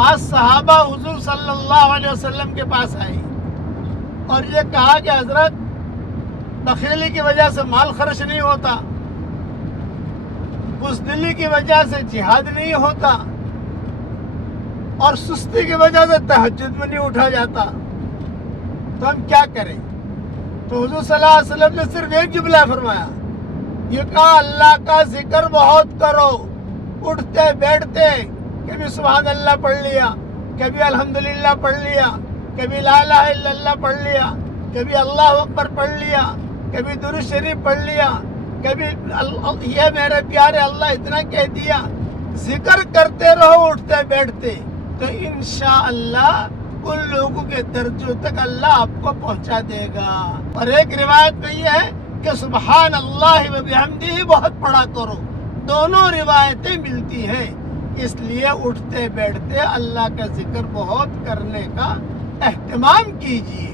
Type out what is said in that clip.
بعض صحابہ حضور صلی اللہ علیہ وسلم کے پاس آئے اور یہ کہا کہ حضرت بخیلی کی وجہ سے مال خرچ نہیں ہوتا، بزدلی کی وجہ سے جہاد نہیں ہوتا، اور سستی کی وجہ سے تہجد میں نہیں اٹھا جاتا، تو ہم کیا کریں؟ تو حضور صلی اللہ علیہ وسلم نے صرف ایک جملہ فرمایا، یہ کہا اللہ کا ذکر بہت کرو، اٹھتے بیٹھتے کبھی سبحان اللہ پڑھ لیا، کبھی الحمدللہ پڑھ لیا، کبھی لا الہ الا اللہ پڑھ لیا، کبھی اللہ اکبر پڑھ لیا، کبھی درود شریف پڑھ لیا، کبھی یہ میرے پیارے اللہ اتنا کہہ دیا، ذکر کرتے رہو اٹھتے بیٹھتے، تو انشاءاللہ ان لوگوں کے درجوں تک اللہ آپ کو پہنچا دے گا۔ اور ایک روایت میں یہ ہے کہ سبحان اللہ و بحمدہ بہت پڑھا کرو، دونوں روایتیں ملتی ہیں، اس لیے اٹھتے بیٹھتے اللہ کا ذکر بہت کرنے کا اہتمام کیجیے۔